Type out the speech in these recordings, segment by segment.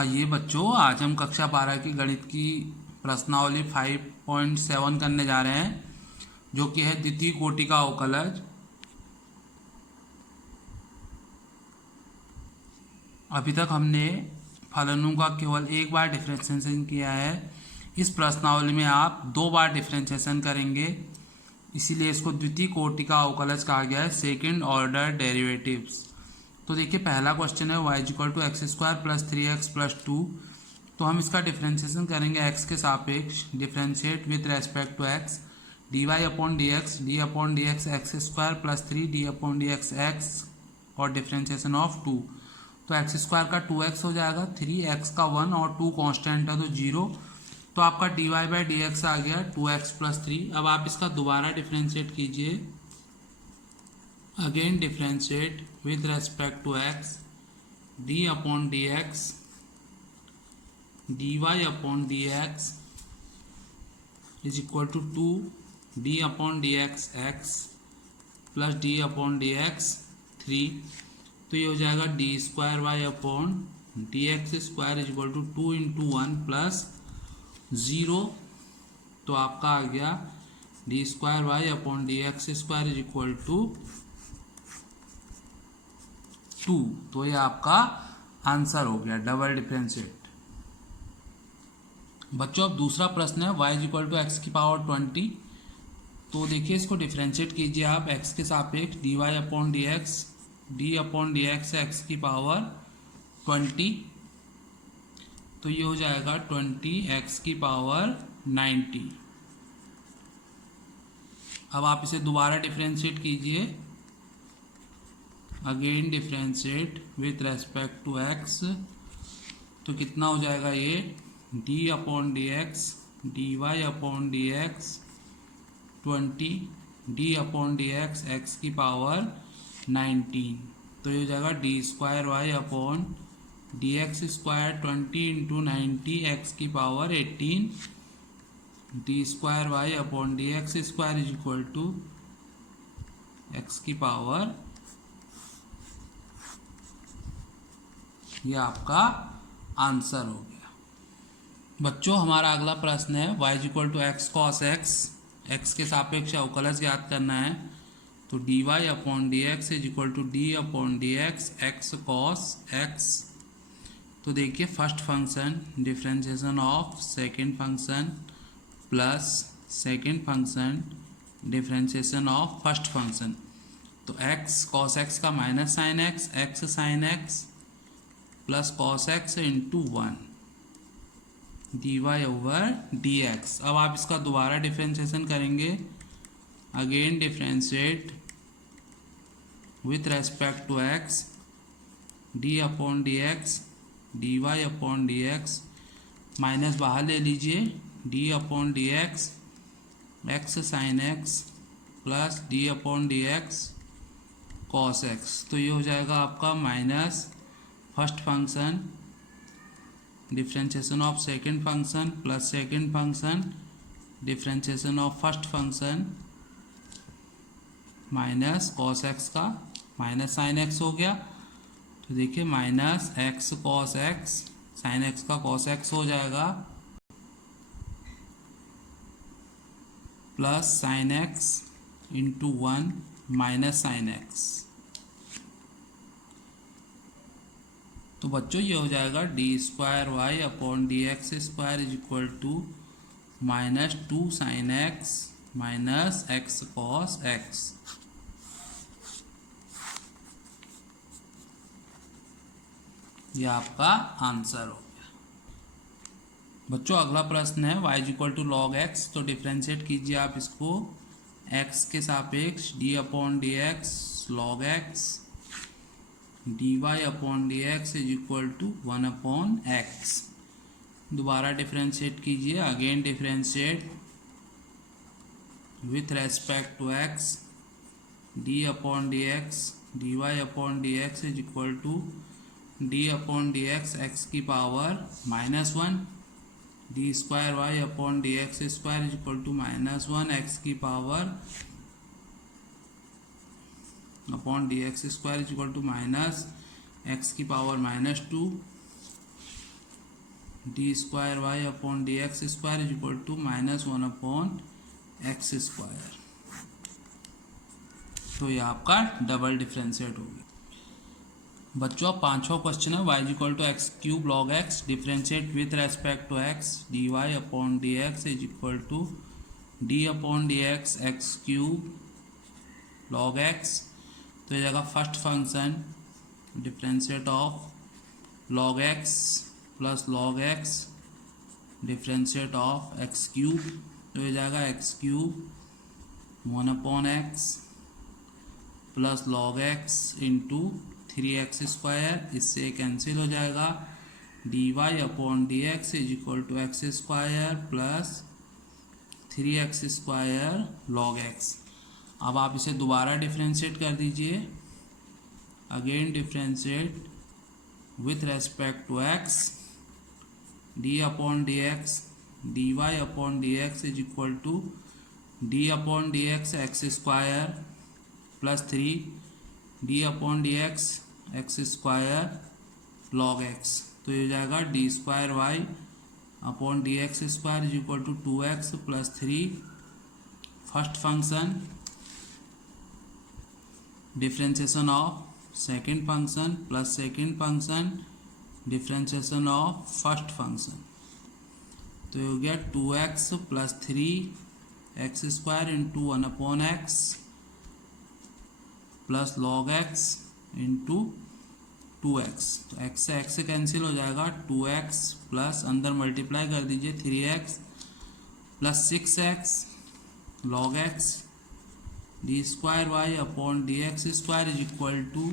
आइए बच्चों, आज हम कक्षा 12 की गणित की प्रश्नावली 5.7 करने जा रहे हैं, जो कि है द्वितीय कोटि का अवकलज। अभी तक हमने फलनों का केवल एक बार डिफरेंशिएशन किया है। इस प्रश्नावली में आप 2 बार डिफरेंशिएशन करेंगे, इसीलिए इसको द्वितीय कोटि का अवकलज कहा गया है, सेकेंड ऑर्डर डेरिवेटिव्स। तो देखिए, पहला क्वेश्चन है y=x² + 3x + 2। तो हम इसका डिफरेंशिएशन करेंगे x के सापेक्ष, differentiate with respect to x, dy/dx d/dx x² + 3 d/dx x और डिफरेंशिएशन ऑफ 2। तो x² का 2x हो जाएगा, 3x का 1 और 2 कांस्टेंट है तो 0। तो आपका dy/dx आ गया 2x + 3। अब आप इसका दोबारा डिफरेंशिएट कीजिए, again differentiate with respect to x, d/dx dy/dx = 2 d/dx x plus d/dx 3। तो ये हो जाएगा d²y/dx² = 2 × 1 + 0। तो आपका आ गया d²y/dx² = 2। तो ये आपका आंसर हो गया डबल डिफरेंशिएट। बच्चों, अब दूसरा प्रश्न है y=x⁻20। तो देखिए, इसको डिफरेंशिएट कीजिए आप x के सापेक्ष, dy/dx d/dx x⁻20। तो ये हो जाएगा 20x⁻90। अब आप इसे दोबारा डिफरेंशिएट कीजिए, again differentiate with respect to x। तो कितना हो जाएगा ये d/dx dy/dx 20 d/dx x⁻19। तो ये हो जाएगा d²y/dx² 20 × 90 x⁻18 d²y/dx² = x⁻, ये आपका आंसर हो गया। बच्चों, हमारा अगला प्रश्न है y=x cos x। x के सापेक्ष अवकलज ज्ञात करना है। तो dy/dx = d/dx x cos x। तो देखिए, first function differentiation of second function plus second function differentiation of first function. तो x cos x का minus sine x, x sin x plus cos x × 1 dy/dx। अब आप इसका दोबारा differentiation करेंगे, again differentiate with respect to x, d/dx dy/dx minus बाहर ले लीजिए, d/dx x sin x plus d/dx cos x। तो ये हो जाएगा आपका minus first function differentiation of second function plus second function differentiation of first function minus cos x का minus sin x हो गया। तो देखिए, minus x cos x sin x का cos x हो जाएगा plus sin x × 1 minus sin x। तो बच्चों, ये हो जाएगा d²y/dx² = -2 sin x minus x cos x। ये आपका आंसर हो गया। बच्चों, अगला प्रश्न है y=log x। तो डिफरेंशिएट कीजिए आप इसको x के सापेक्ष, d/dx log x dy/dx = 1/x। दोबारा डिफरेंशिएट कीजिए, again differentiate with respect to x, d/dx dy/dx = d/dx x⁻−1 d²y/dx² = -1 x⁻dx² = -x⁻−2 D square Y upon D x square is equal to -1 upon X square. तो ये आपका double differentiate हो गया। बच्चों अब पांचवा क्वेश्चन है y equal to X cube log X differentiate with respect to X D Y upon D x is equal to D upon D X cube log X. तो ये जगह first function differentiate of log X plus log X differentiate of X cube. तो ये जाएगा X cube 1 upon X plus log X into 3x square, इससे cancel हो जाएगा। D Y upon D x is equal to X square plus 3x square log X. अब आप इसे दोबारा डिफ्रेंशिएट कर दीजिए। Again differentiate with respect to X D upon D x D Y upon D x is equal to D upon D x square plus 3 D upon D x square log X. तो ये हो जाएगा D square Y upon D x square is equal to 2x plus 3 first function differentiation of second function plus second function differentiation of first function. तो ये हो गया 2x plus 3x square into 1 upon X plus log X into 2x। तो x से x से cancel हो जाएगा। 2x plus अंदर मल्टीप्लाई कर दीजिए 3x plus 6x log X D square Y upon D x square is equal to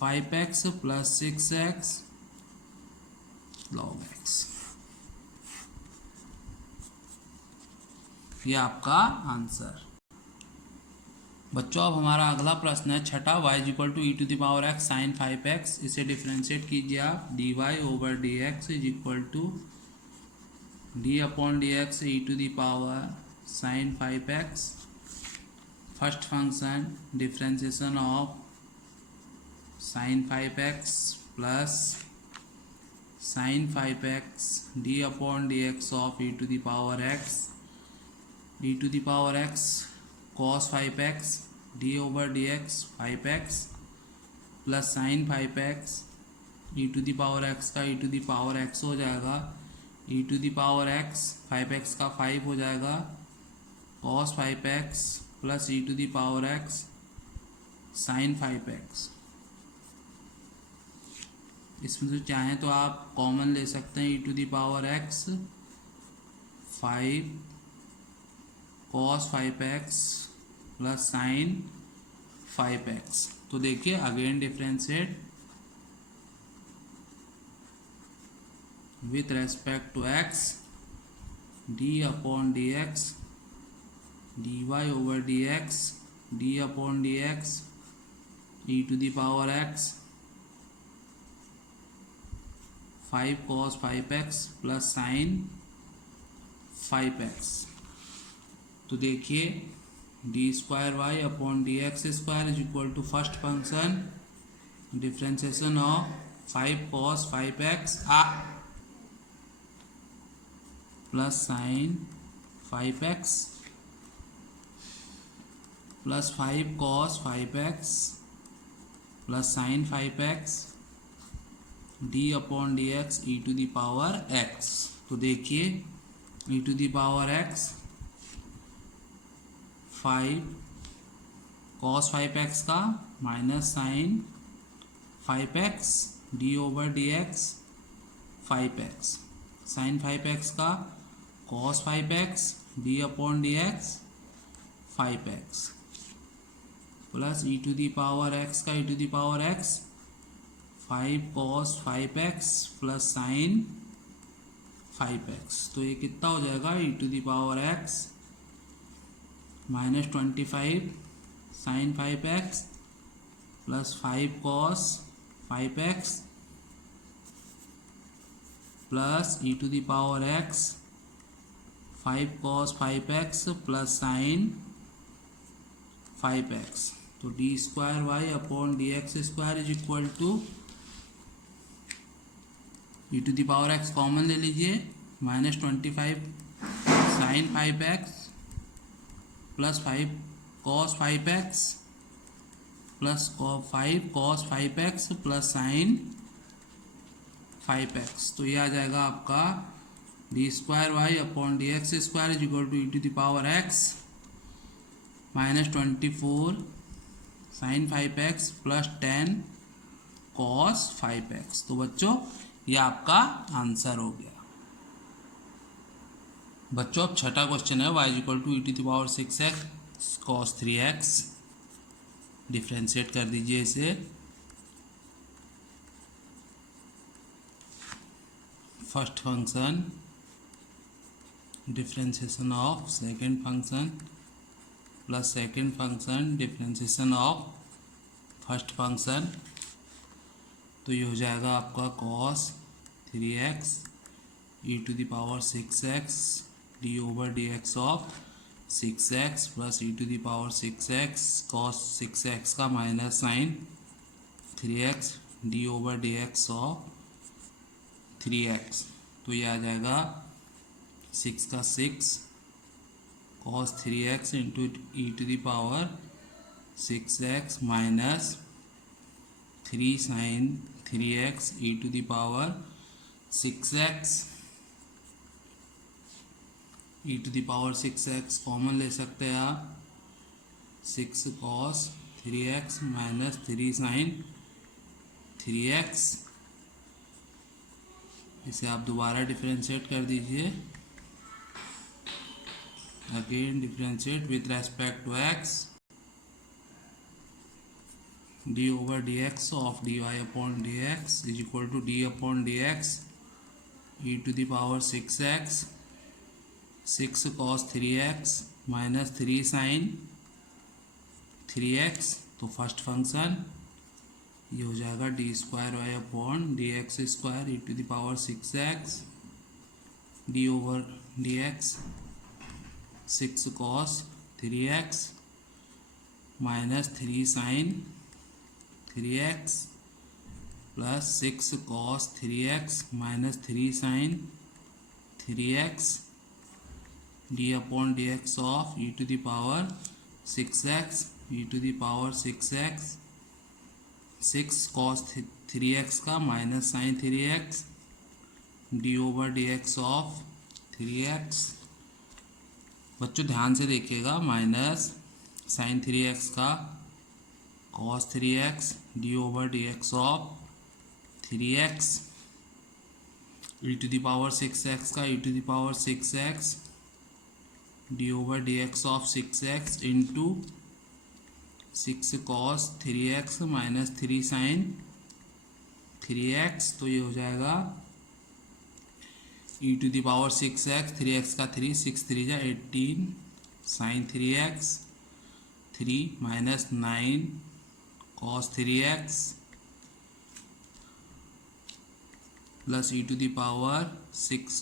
5x plus 6x log X. ये आपका आंसर। बच्चों अब हमारा अगला प्रश्न है छठा y equal to e to the power x sine 5x। इसे डिफ्रेंशिएट कीजिए आप। D y over d x is equal to D upon D x e to the power sine 5x। First function differentiation of sine 5x plus sine 5x d upon D x of e to the power x e to the power x cos 5x d over d x 5x plus sine 5x E to the power x का e to the power x हो जाएगा। E to the power x 5x का 5 हो जाएगा। cos 5x plus e to the power x sine 5x। इसमें से चाहें तो आप कॉमन ले सकते हैं। E to the power x 5 cos 5x plus sine 5x। तो देखिए again differentiate with respect to x d upon D x D y over d x D upon D x e to the power x 5 cos 5x plus sine 5x। तो देखिए d square Y upon D x square is equal to first function differentiation of 5 cos 5x plus sine 5x plus 5 cos 5x plus sine 5x d upon D x e to the power x। तो देखिए e to the power x 5 cos 5x का minus sine 5x d over d x 5x sine 5x का cos 5x d upon D x 5x plus e to the power x का e to the power x 5 cos 5x plus sine 5x। तो ये कितना हो जाएगा e to the power x -25 sine 5x plus 5 cos 5x plus e to the power x 5 cos 5x plus sine 5x। तो d square Y upon D x square is equal to e to the power x common ले लीजिए, -25 sine 5x plus 5 cos 5x plus 5 cos 5x plus sine 5x। तो ये आ जाएगा आपका d²y/dx² is equal to e to the power x -24 sign 5x plus 10 cos 5x। तो बच्चों ये आपका आंसर हो गया। बच्चों अब छठा क्वेश्चन है, y is equal to e to the power 6x cos 3x। Differentiate कर दीजिए इसे। First function differentiation of second function plus second function differentiation of first function. तो ये हो जाएगा आपका cos 3x e to the power 6x d/dx of 6x plus e to the power 6x cos 6x का minus sign 3x d/dx of 3x। तो ये आ जाएगा 6 का 6 cos 3x into e to the power 6x minus 3 sine 3x e to the power 6x। E to the power 6x common ले सकते हैं आप, 6 cos 3x minus 3 sine 3x। इसे आप दोबारा डिफरेंशिएट कर दीजिए। Again differentiate with respect to x, d/dx of dy/dx is equal to d/dx e to the power 6x 6 cos 3x minus 3 sine 3x। तो फर्स्ट फंक्शन ये हो जाएगा d²y/dx² e to the power 6x d/dx 6 cos 3x minus 3 sine 3x plus 6 cos 3x minus 3 sine 3x d/dx of e to the power 6x e to the power 6x 6 cos 3x का minus sign 3x d/dx of 3x। बच्चों ध्यान से देखिएगा, minus sign 3x का cos 3x d/dx of 3x e to the power 6x का e to the power 6x d/dx of 6x into 6 cos 3x minus 3 sine 3x। तो ये हो जाएगा e to the power 6x 3x का 3 6 3 जा 18 sine 3x 3 minus 9 cos 3x plus e to the power 6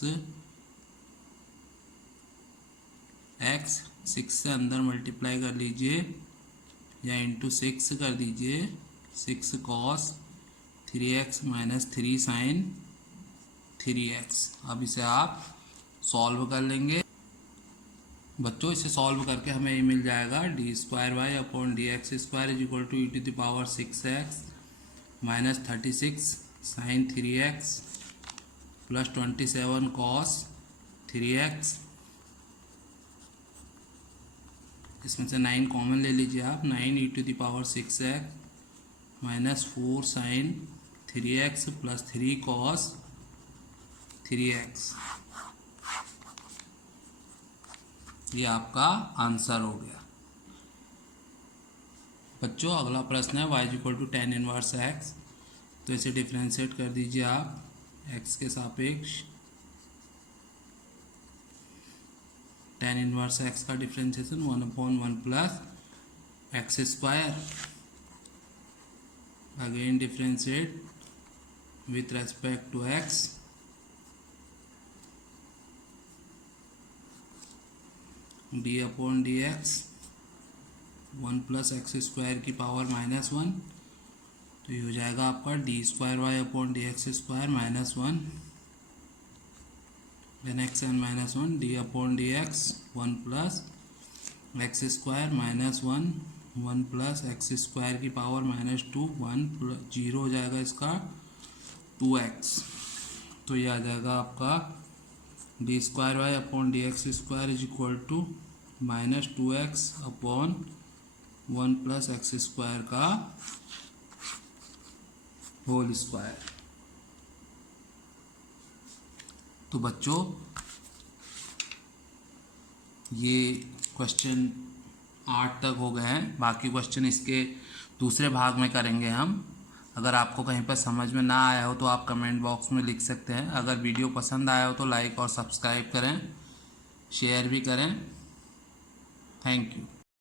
x 6 से अंदर multiply कर लीजिए या इंटू 6 कर दीजिए 6 cos 3x minus 3 sine 3x। अब इसे आप सॉल्व कर लेंगे। बच्चों इसे सॉल्व करके हमें ये मिल जाएगा d²y/dx² is equal to e to the power 6x minus 36 sine 3x plus 27 cos 3x। इसमें से 9 कॉमन ले लीजिए आप, 9 e to the power 6x minus 4 sine 3x plus 3 cos 3x। ये आपका आंसर हो गया। बच्चों अगला प्रश्न है y is equal to tan inverse x। तो इसे डिफ्रेंशिएट कर दीजिए आप x के सापेक्ष। tan इनवर्स x का differentiation 1/1 plus x²। Again differentiate with respect to x, d/dx 1 plus x² की पावर -1 तो ये हो जाएगा आपका d²y/dx² -1 then xn -1 d/dx 1 plus x² -1 1 plus x² की पावर -2 1 प्लस 0 हो जाएगा इसका 2x। तो ये आ जाएगा आपका d²y/dx² = -2x/1 प्लस x² का होल स्क्वायर। तो बच्चों ये क्वेश्चन 8 तक हो गए हैं, बाकी क्वेश्चन इसके दूसरे भाग में करेंगे हम। अगर आपको कहीं पर समझ में ना आया हो तो आप कमेंट बॉक्स में लिख सकते हैं। अगर वीडियो पसंद आया हो तो लाइक और सब्सक्राइब करें, शेयर भी करें। Thank you.